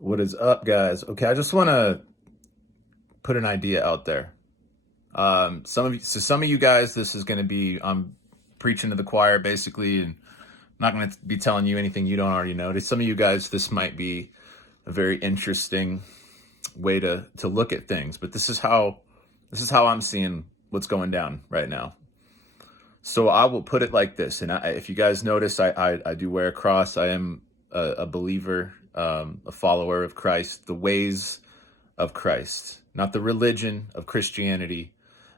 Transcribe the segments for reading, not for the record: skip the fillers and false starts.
What is up, guys? Okay, I just want to put an idea out there. Some of you guys, this is going to be I'm preaching to the choir basically, and not going to be telling you anything you don't already know. To some of you guys, this might be a very interesting way to look at things, but this is how I'm seeing what's going down right now. So I will put it like this, and if you guys notice, I do wear a cross. I am a believer, a follower of Christ, the ways of Christ, not the religion of Christianity,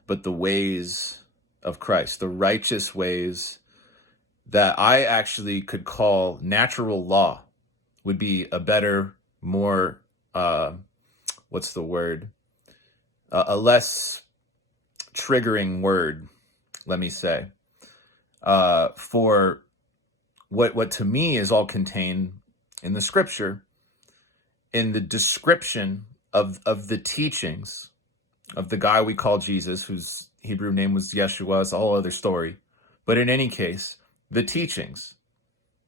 but the ways of Christ, the righteous ways that I actually could call natural law would be a better, more, what's the word? A less triggering word, let me say, for what to me is all contained in the scripture, in the description of the teachings of the guy we call Jesus, whose Hebrew name was Yeshua. It's a whole other story. But in any case, the teachings,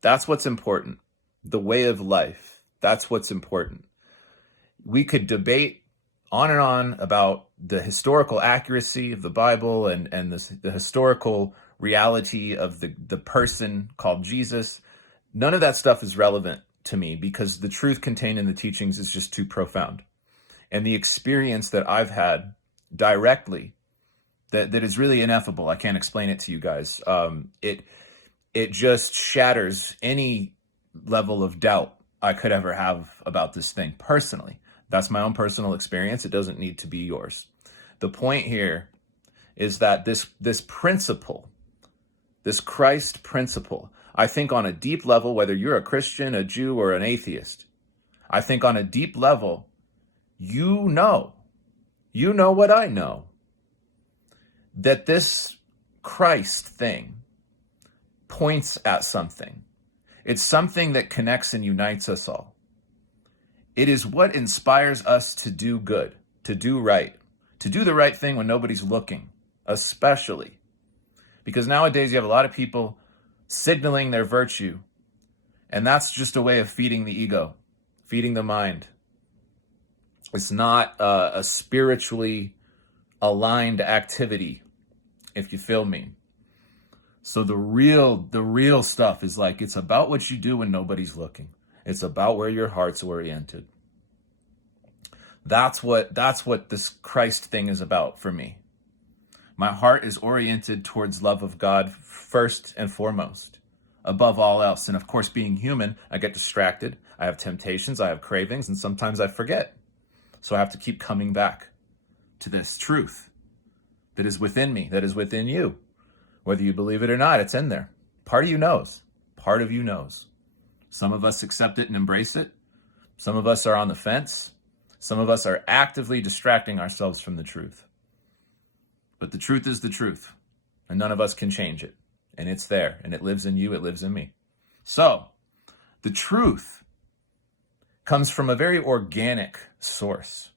that's what's important. The way of life, that's what's important. We could debate on and on about the historical accuracy of the Bible and the historical reality of the person called Jesus. None of that stuff is relevant to me because the truth contained in the teachings is just too profound. And the experience that I've had directly that is really ineffable. I can't explain it to you guys. It just shatters any level of doubt I could ever have about this thing personally. That's my own personal experience. It doesn't need to be yours. The point here is that this principle, this Christ principle, I think on a deep level, whether you're a Christian, a Jew, or an atheist, I think on a deep level, you know what I know, that this Christ thing points at something. It's something that connects and unites us all. It is what inspires us to do good, to do right, to do the right thing when nobody's looking, especially because nowadays you have a lot of people signaling their virtue, and that's just a way of feeding the ego, feeding the mind. It's not a spiritually aligned activity, if you feel me. So the real stuff is like, it's about what you do when nobody's looking. It's about where your heart's oriented. That's what this Christ thing is about for me. My heart is oriented towards love of God first and foremost, above all else. And of course, being human, I get distracted. I have temptations, I have cravings, and sometimes I forget. So I have to keep coming back to this truth that is within me, that is within you. Whether you believe it or not, it's in there. Part of you knows. Part of you knows. Some of us accept it and embrace it. Some of us are on the fence. Some of us are actively distracting ourselves from the truth. But the truth is the truth, and none of us can change it. And it's there, and it lives in you, it lives in me. So, the truth comes from a very organic source.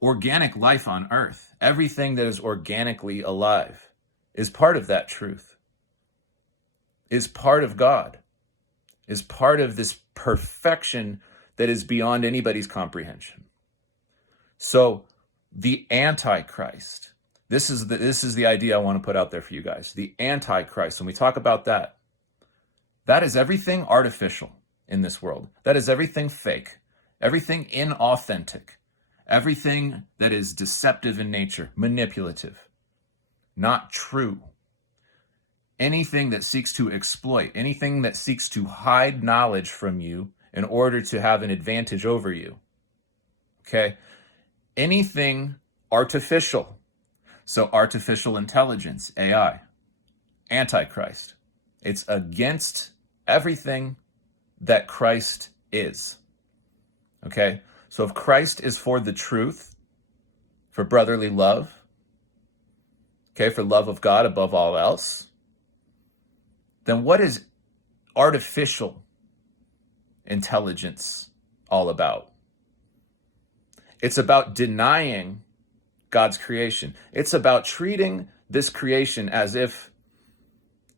Organic life on earth, everything that is organically alive, is part of that truth, is part of God, is part of this perfection that is beyond anybody's comprehension. So the Antichrist, this is the idea I want to put out there for you guys. The Antichrist, when we talk about that, that is everything artificial in this world. That is everything fake, everything inauthentic, everything that is deceptive in nature, manipulative, not true. Anything that seeks to exploit, anything that seeks to hide knowledge from you in order to have an advantage over you. Okay? Anything artificial. So artificial intelligence, AI, Antichrist. It's against everything that Christ is. Okay? So if Christ is for the truth, for brotherly love, okay, for love of God above all else, then what is artificial intelligence all about? It's about denying God's creation. It's about treating this creation as if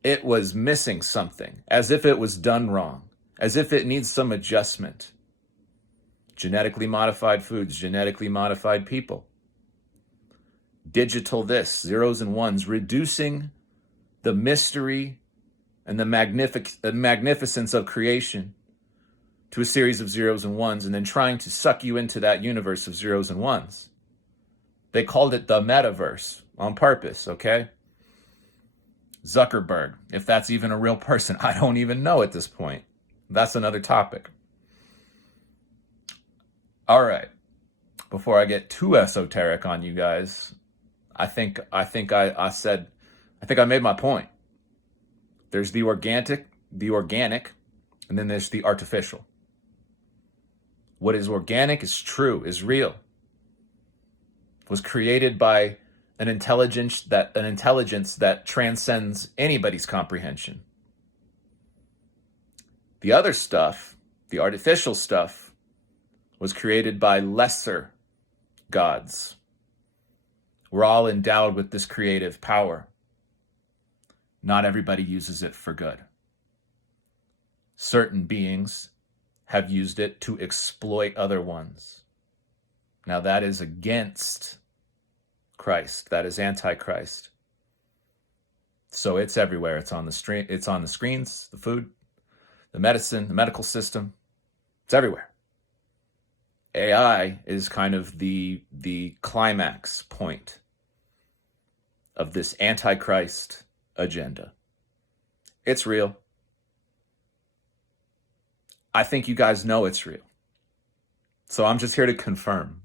it was missing something, as if it was done wrong, as if it needs some adjustment. genetically modified foods, genetically modified people, digital this, zeros and ones, reducing the mystery and the magnificence of creation to a series of zeros and ones, and then trying to suck you into that universe of zeros and ones. They called it the metaverse on purpose, okay? Zuckerberg, if that's even a real person, I don't even know at this point. That's another topic. All right. Before I get too esoteric on you guys, I think I made my point. There's the organic, and then there's the artificial. What is organic is true, is real. Was created by an intelligence that transcends anybody's comprehension. The other stuff, the artificial stuff, was created by lesser gods. We're all endowed with this creative power. Not everybody uses it for good. Certain beings have used it to exploit other ones. Now that is against Christ. That is Antichrist. So it's everywhere. It's on the street. It's on the screens, the food, the medicine, the medical system. It's everywhere. AI is kind of the climax point of this Antichrist agenda. It's real. I think you guys know it's real. So I'm just here to confirm.